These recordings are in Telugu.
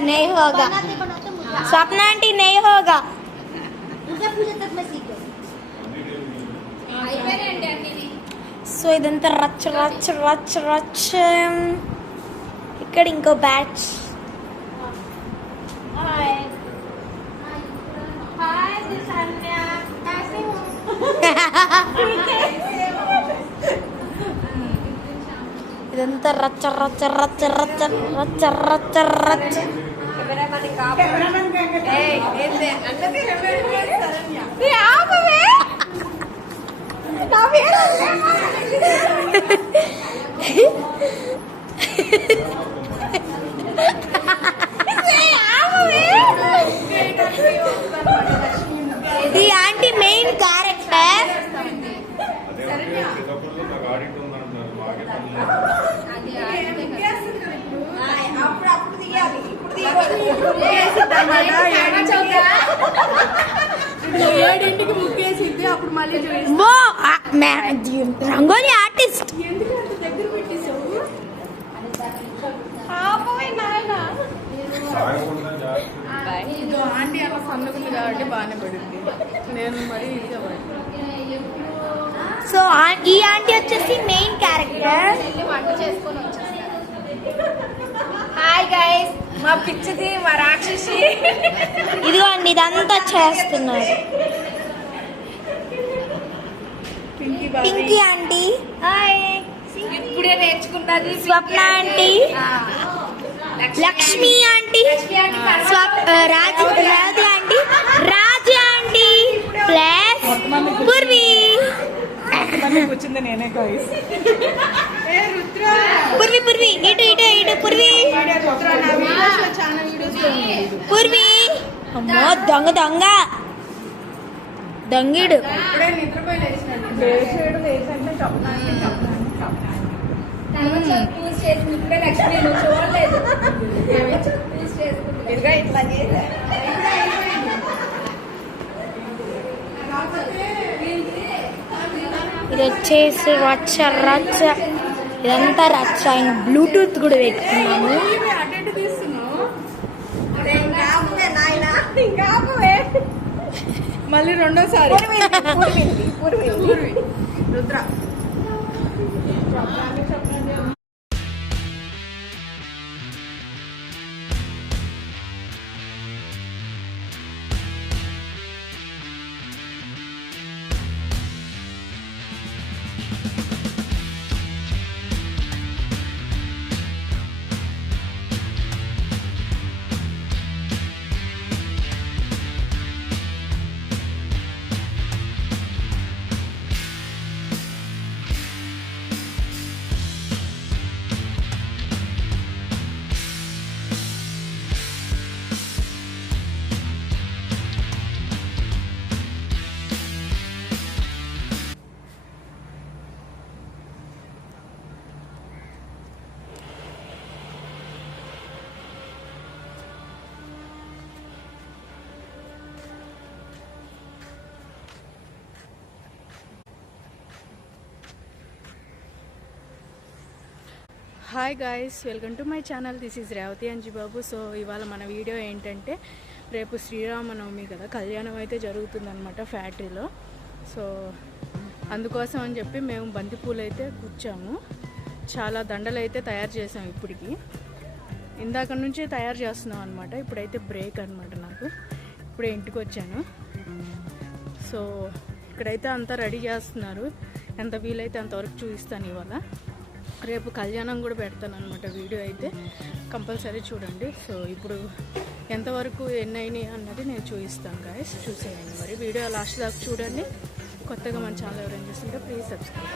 नहीं होगा स्वप्ना आंटी नहीं होगा సో ఇదంతా రచ్చ రచ్చ రచ్చ రచ్చ ఇక్కడ ఇంకో బ్యాచ్ ఇదంతా రచ్చ రచ్చ రచ్చ రచ్చ రచ్చ రచ్చ రచ్చ ఈ ఆంటీ మెయిన్ క్యారెక్టర్ ఏడింటికి ముగ్గేసింది అప్పుడు మళ్ళీ రంగోలీ ఆర్టిస్ట్ దగ్గర పెట్టేసావు ఆంటీ అలా సన్నగుంది కాబట్టి బాగానే పడింది నేను మరి ఇదిగా పడింది సో ఈ ఆంటీ వచ్చేసి మెయిన్ క్యారెక్టర్ వంట చేసుకొని వచ్చేసి హాయ్ గైస్ మా పిచ్చిది మా రాక్షసి ఇదిగోండి ఇదంతా చేస్తున్నారు పింకీ ఆంటీ హాయ్ ఇప్పుడే నేర్చుకుంటారు స్వప్న ఆంటీ లక్ష్మి ఆంటీ రాజు ఆంటీ రాజు ఆంటీ ప్లస్ పూర్వి కూర్చుంది నేనే గాయస్ పూర్వి పూర్వి ఇటు ఇటు ఇటు పూర్వి పూర్వి అమ్మో దొంగ దొంగ దొంగిడు ఇది వచ్చేసి రచ్చ రచ్చ ఇదంతా రచ్చ ఆయన బ్లూటూత్ కూడా పెట్టుకున్నాము మళ్ళీ రెండోసారి Rudra hi guys welcome to my channel this is Revathi Anjibabu. So ఇవాళ మన వీడియో ఏంటంటే రేపు శ్రీరామనవమి కదా, కళ్యాణం అయితే జరుగుతుందన్నమాట ఫ్యాక్టరీలో. సో అందుకోసం అని చెప్పి మేము బంతిపూలు అయితే కూర్చాము. చాలా దండలు అయితే తయారు చేసాం. ఇప్పటికి ఇందాక నుంచి తయారు చేస్తున్నాం అనమాట. ఇప్పుడైతే బ్రేక్ అనమాట. నాకు ఇప్పుడే ఇంటికి వచ్చాను. సో ఇక్కడైతే అంతా రెడీ చేస్తున్నారు. ఎంత వీలైతే అంతవరకు చూపిస్తాను. ఇవాళ రేపు కళ్యాణం కూడా పెడతాను అనమాట. వీడియో అయితే కంపల్సరీ చూడండి. సో ఇప్పుడు ఎంతవరకు ఎన్ని అయినాయి అన్నది నేను చూపిస్తాను గాయస్, చూసేయండి. మరి వీడియో లాస్ట్ దాకా చూడండి. కొత్తగా మన ఛానల్ ఎవరైనా చూస్తుంటే ప్లీజ్ సబ్స్క్రైబ్.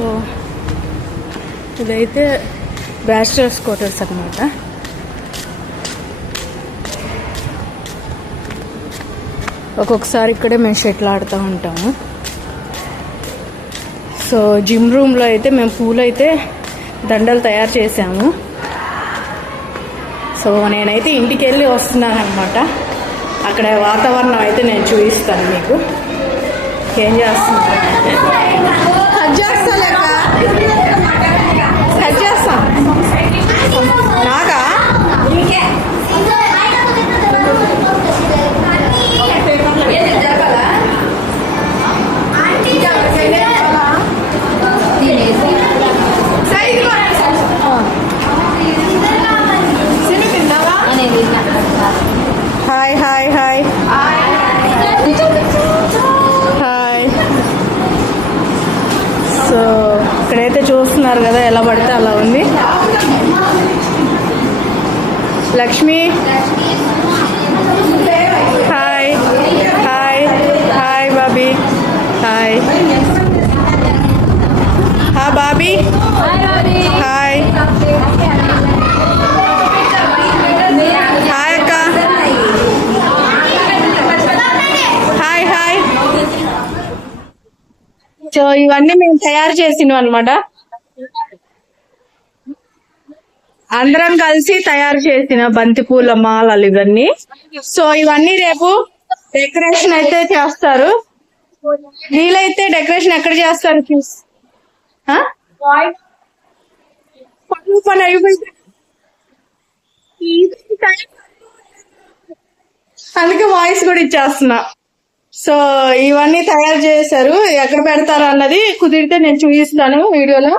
సో ఇదైతే బ్యాచిలర్స్ క్వార్టర్స్ అనమాట. ఒక్కొక్కసారి ఇక్కడే మేము షటిల్ ఆడుతూ ఉంటాము. సో జిమ్ రూమ్లో అయితే మేము పూలు అయితే దండలు తయారు చేసాము. సో నేనైతే ఇంటికి వెళ్ళి వస్తున్నాను అనమాట. అక్కడ వాతావరణం అయితే నేను చూపిస్తాను మీకు. ఏం చేస్తున్నాను నాకా hi hi hi hi. So ఇక్కడైతే చూస్తున్నారు కదా ఎలా పడితే అలా ఉంది. Lakshmi hi hi hi Bobby hi. హా బాబీ హాయ్ హాయ్ అక్క హాయ్ హాయ్. సో ఇవన్నీ మేము తయారు చేసినాం అనమాట. అందరం కలిసి తయారు చేసిన బంతిపూల మాలలు ఇవన్నీ. సో ఇవన్నీ రేపు డెకరేషన్ అయితే చేస్తారు. వీలైతే డెకరేషన్ ఎక్కడ చేస్తారు చూసి పని అయిపోయింది. అందుకే వాయిస్ కూడా ఇచ్చేస్తున్నా. సో ఇవన్నీ తయారు చేశారు. ఎక్కడ పెడతారు అన్నది కుదిరితే నేను చూపిస్తాను వీడియోలో.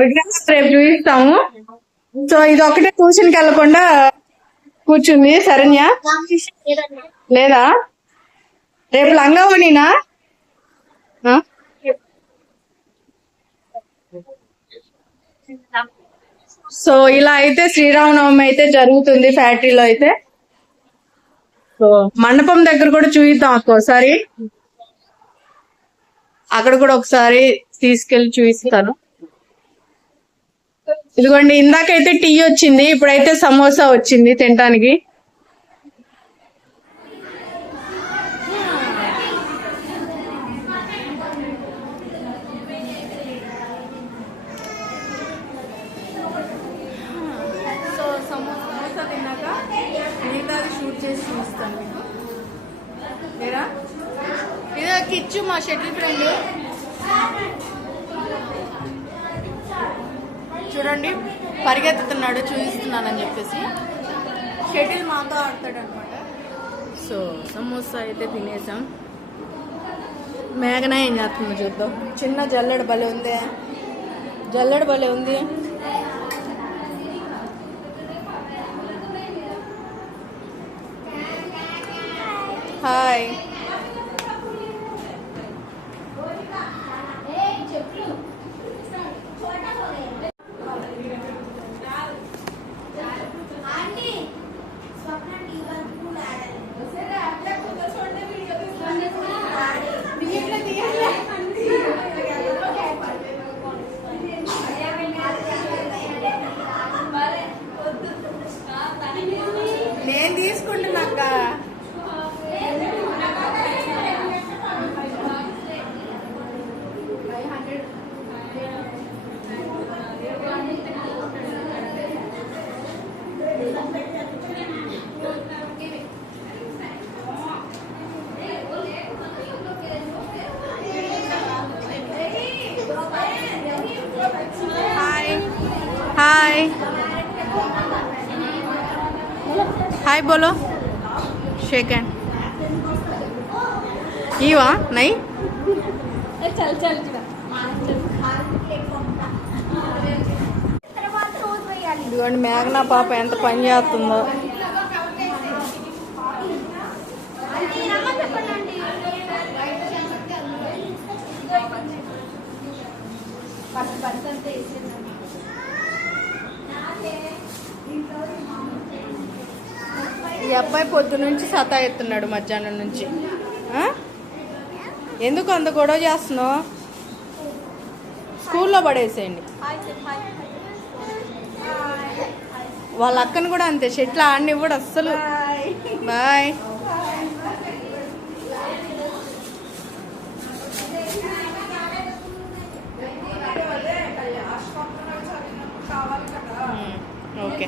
విగ్రహం రేపు చూపిస్తాము. సో ఇది ఒకటే ట్యూషన్కి వెళ్ళకుండా కూర్చుంది శరణ్య. లేదా రేపు లంగావోణినా? సో ఇలా అయితే శ్రీరామనవమి అయితే జరుగుతుంది ఫ్యాక్టరీలో అయితే. సో మండపం దగ్గర కూడా చూపిద్దాం ఒక్కోసారి. అక్కడ కూడా ఒకసారి తీసుకెళ్లి చూపిస్తాను. ఇదిగోండి ఇందాకైతే టీ వచ్చింది, ఇప్పుడైతే సమోసా వచ్చింది తినడానికి. సో సమోసా తిన్నాక మిగతాది షూట్ చేసి చూపిస్తాను మీకు. లేదా ఇదో కిచ్చు మా షటిల్ ఫ్రెండ్ చూడండి పరిగెత్తుతున్నాడు చూపిస్తున్నానని చెప్పేసి. షటిల్ మాతో ఆడతాడు అనమాట. సో సమోసా అయితే తినేసాం. మేఘన ఏం చేస్తుందో చూద్దాం. చిన్న జల్లెడ భలే ఉంది, జల్లెడ భలే ఉంది. హాయ్ నేను తీసుకుంటున్నాక. హాయ్ హాయ్ हाय बोलो शेक हैंड इवा नहीं चल चल ఇదిగోండి మేఘనా పాప ఎంత పని చేస్తుందో. ఈ అబ్బాయి పొద్దు నుంచి సతాయిస్తున్నాడు మధ్యాహ్నం నుంచి. ఎందుకు అంత గొడవ చేస్తున్నావు? స్కూల్లో పడేసేయండి. వాళ్ళ అక్కను కూడా అంతే, షెట్లు ఆడనివ్వడు అస్సలు. బాయ్. ఓకే.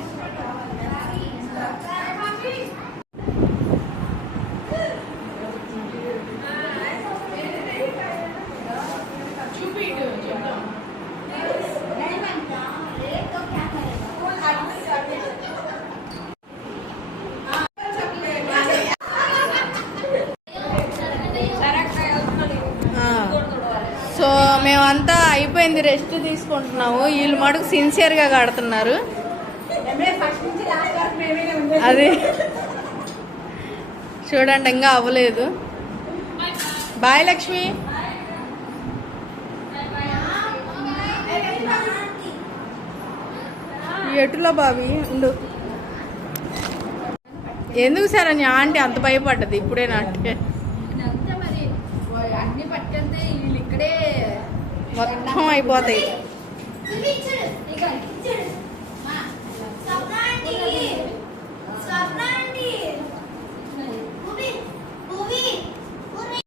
సో మేమంతా అయిపోయింది, రెస్ట్ తీసుకుంటున్నాము. వీళ్ళు మటుకు సిన్సియర్గా కడుతున్నారు. అది చూడండి, ఇంకా అవ్వలేదు. బాయ్ లక్ష్మి. ఎటులో బాబీ ఉండు. ఎందుకు సార్ అని ఆంటీ అంత భయపడ్డది ఇప్పుడే నాటే మొత్తం అయిపోతాయి.